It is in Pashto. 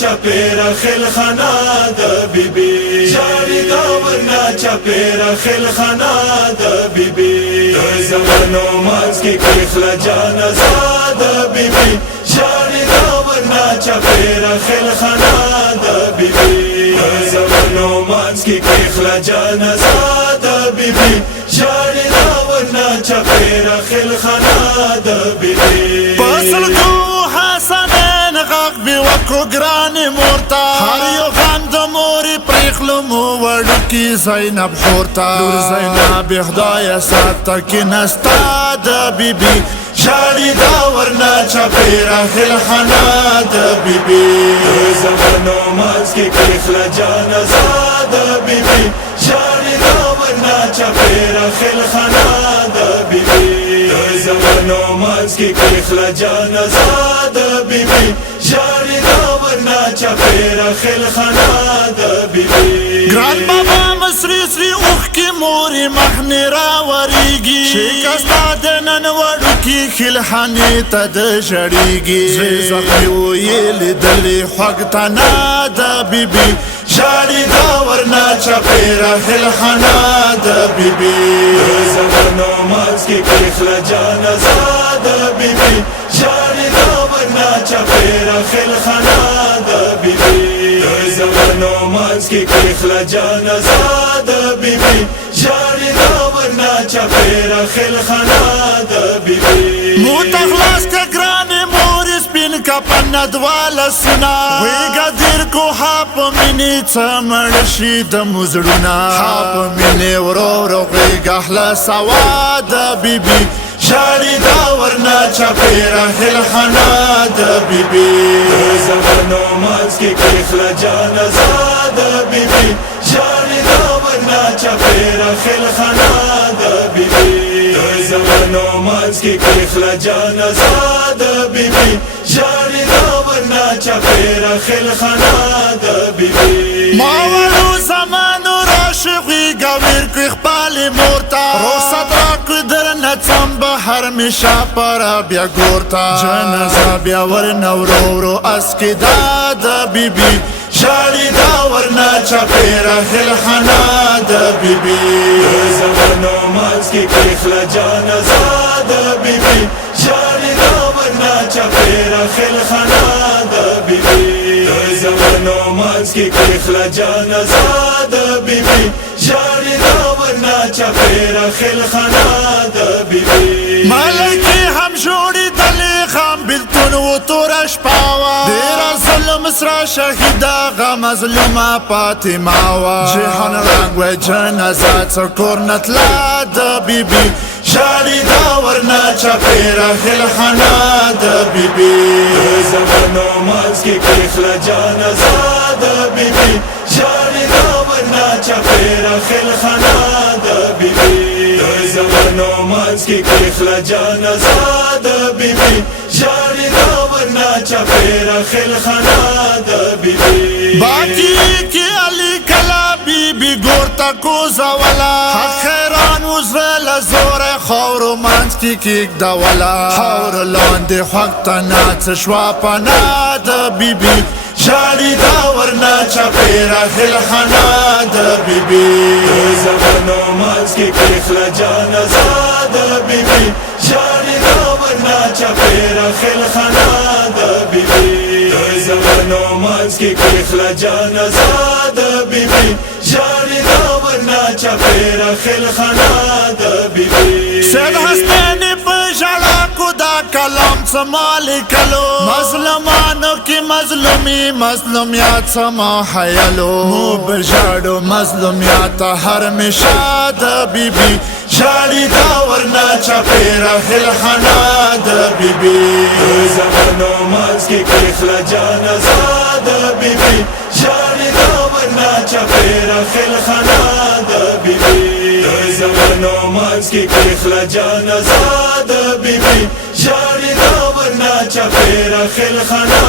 چپیرا خلخنا د بیبی جاری دا ورنا چپیرا خلخنا د بیبی زمانو مانس کی کخلا جانازا د بیبی جاری دا ورنا چپیرا خلخنا د بیبی زمانو مانس کی کخلا جانازا د بیبی جاری دا ورنا چپیرا خلخنا د بیبی پسل کو حسنین غاق بی وکو گرانی مورتا هر یو غم د موری پریخلو مو وڑو کی زینب حورتا لور زینب خدای ساتا کی نستا د بیبی جاری دا ورنا چپیرا خلخنا د بیبی زمانو مانس کی کخلا جانازا د بیبی جاری دا ورنا چپیرا خلخنا د بیبی زمانو مانس کی کخلا جانازا د بیبی جاری دا ورنا چپیرا خلخنا د بیبی گران بابا مصری سری اوخ کی موری محنی را وریگی شکستا دنن وڑو کی خلحانی تد جڑیگی زی زخمیو یلی دلی خوگتنا دا بیبی جاری دا ورنا چپیرا خلحنا دا بیبی زمانو مانس کی کخلا جانازا د بیبی جاری دا ورنا چپیرا خلخنا د بیبی زمانو مانس کی کخلا جانازا د بیبی جاری دا ورنا چپیرا خلخنا د بیبی مو تخلاص کا گرانی موری سپین کا پند والا سنا ویگا دیر کو حاپ منی چمڑشی د مزڑونا حاپ منی ورو رو ویگا حلا سوا د بیبی جاری دا ورنا چپیرا خلخنا د بیبی زمانو مانس کی کخلا جانازا د بیبی جاری دا ورنا چپیرا خلخنا د بیبی زمانو مانس کی کخلا جانازا د بیبی جاری دا ورنا چپیرا خلخنا د بیبی ماورو زمانو راشقی گویر کوی خپالی مورتا روست را کوی در نچم بحر میشا پارا بیا گورتا جنازا بیا ورنو رو اسکی داد بیبی جاری دا ورنا چپیرا خلخنا د بیبی زمانو مانس کی کخلا جانازا د بیبی جاری دا ورنا چپیرا خلخنا د بیبی زمانو مانس کی کخلا جانازا د بیبی جاری دا ورنا چپیرا خلخنا د بیبی ملکی هم جوڑی دلی خام بلتون و تورش پاوا دیرا ظلم سرا شهیدا غا مظلوم پاتی ماوا جهان رنگ و جنازات سکور نتلا د بیبی جاری دا ورنا چپیرا خلخنا د بیبی زمانو مانس کی کخلا جانازا د بیبی جاری دا ورنا چپیرا خلخنا د بیبی زمانو مانس کی کخلا جانازا د بیبی جاری دا ورنا چپیرا خلخنا د بیبی باقی کی علی کلا بیبی گورتا کو زوالا حق خیران وزرل زور خور مانس کی کیک دولا خور لاند خوکتا ناچ شوا پنا د بیبی جاری دا ورنا چپیرا خلخنا د بیبی زمانو مانس کی کخلا جانازا د بیبی جاری دا ورنا چپیرا خلخنا د بیبی زمانو مانس کی کخلا جانازا د بیبی جاری دا ورنا چپیرا خلخنا د بیبی سید حسنین پشالا کو دا کلام سمالی کلو مظلمانو کی مظلومی مظلومیات سما حیلو مو بجاڑو مظلومیات ہر مشا د بیبی جاری دا ورنا چپیرا خلخنا د بیبی زمانو مانس کی کخلا جانازا د بیبی جاری دا ورنا چپیرا خلخنا د بیبی زمانو مانس کی کخلا جانازا د بیبی جاری دا ورنا چپیرا خلخنا